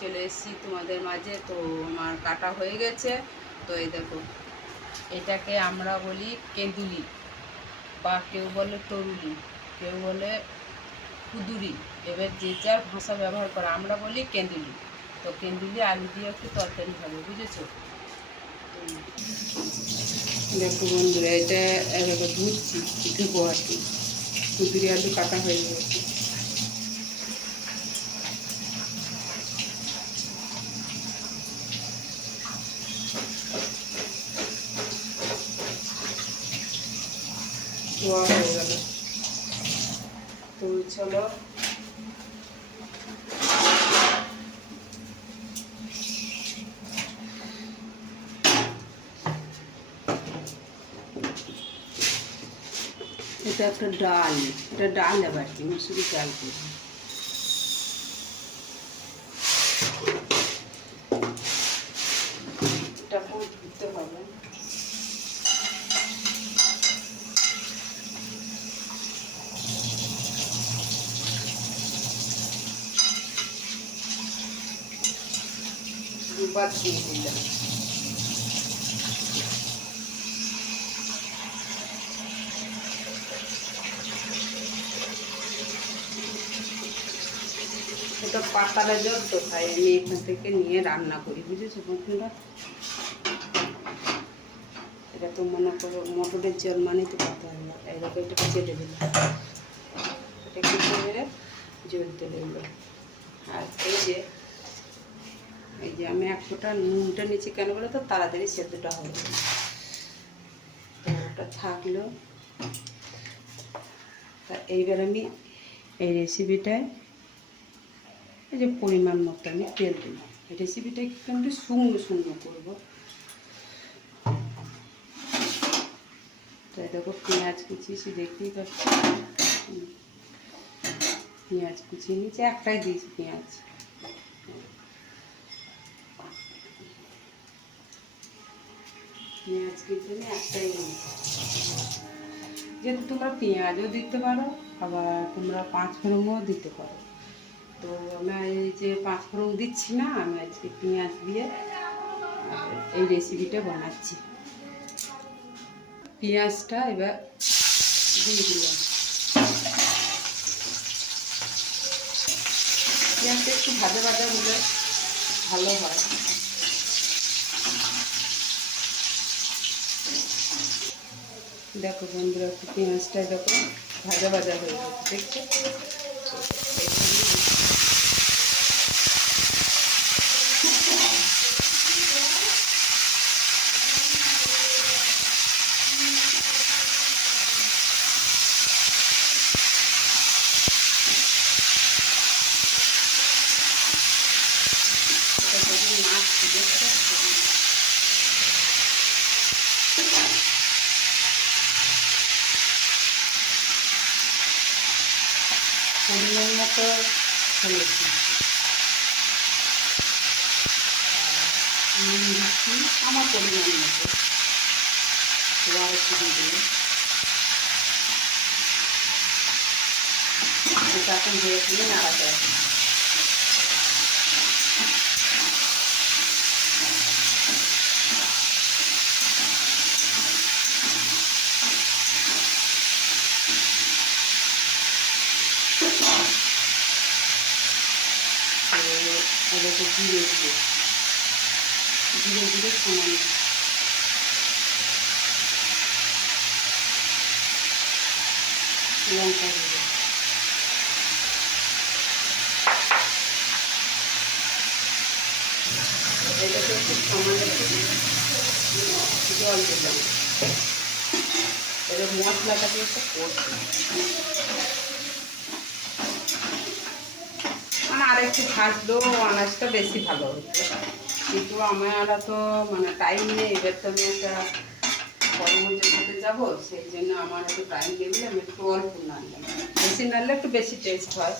চলে এসেছি তোমাদের মাঝে। তো আমার কাটা হয়ে গেছে। তো এই দেখো, এটাকে আমরা বলি কেঁদুলি, বা কেউ বলে তরুলি, কেউ বলে কুদুরি। এবার যে যার ভাষা ব্যবহার করে, আমরা বলি কেঁদুলি। তো কেঁদুলি আলু দিয়ে একটু তরকারি হবে, বুঝেছো? দেখো বন্ধুরা, এটা এভাবে ধুচ্ছি, ধুবো আর কি। কুদুরি আলু কাটা হয়ে গেছে। ধোয়া হয়ে গেল। তো চলো এটা একটা ডাল, এটা ডাল আবার কি, মুসুরি ডাল করবো। এটা ধুতে হবে। দুবার দিয়ে দিলাম। এটা পাতাটা জল তো খাই, আমি এখান থেকে নিয়ে রান্না করি, বুঝেছো বন্ধুরা? এটা তো মনে করো মটরের জল মানে তো পাতা না, এরকম এটা চেটে দিলাম, এটা কেটে মেরে জ্বলতে লাগলো। আর এই যে আমি এক ফোঁটা নুনটা নিচে কেন বলে তো তাড়াতাড়ি সেদ্ধটা হবে। তো ওটা থাকলো। তা এইবার আমি এই রেসিপিটায় এই যে পরিমাণ মতো আমি তেল দিলাম। এই রেসিপিটা একটু শুকনো শুকনো করবো। তাই দেখো, পেঁয়াজ কুচিয়েছি, দেখতেই পাচ্ছি। পেঁয়াজ কুচিয়ে নিচে একটাই দিয়েছি পেঁয়াজ। পেঁয়াজ কিন্তু আমি একটাই দিয়েছি। যেহেতু তোমরা পেঁয়াজও দিতে পারো, আবার তোমরা পাঁচফোড়নও দিতে পারো। তো আমি এই যে পাঁচফোড়ন দিচ্ছি না, আমি আজকে পেঁয়াজ দিয়ে এই রেসিপিটা বানাচ্ছি। পেঁয়াজটা এবার দিয়ে দিলাম। পেঁয়াজটা একটু ভাজা ভাজা হলে ভালো হয়। দেখো বন্ধুরা, পেঁয়াজটা দেখো ভাজা ভাজা হয়ে গেছে, দেখছো? পরিমাণ মতো হলুদ নুন দিচ্ছি আমার পরিমাণ মতো, এবার একটু দিয়ে দিলাম। এটা এখন দিয়ে দিয়ে নাড়াতে হবে। এটাকে জিরে দিয়ে সমান লঙ্কা দিয়ে এটাকে একটু সমান জল দিলাম। এবার মশলাটাকে একটু করছি, মানে আরেকটু ভাজলেও আনাজটা বেশি ভালো হচ্ছে। কিন্তু আমার তো মানে টাইম নেই। এবার তো আমি একটা কর্মজের সাথে যাবো, সেই জন্য আমার একটু টাইম লেগে আমি একটু অল্প নাড়লাম। বেশি নাড়লে একটু বেশি টেস্ট হয়।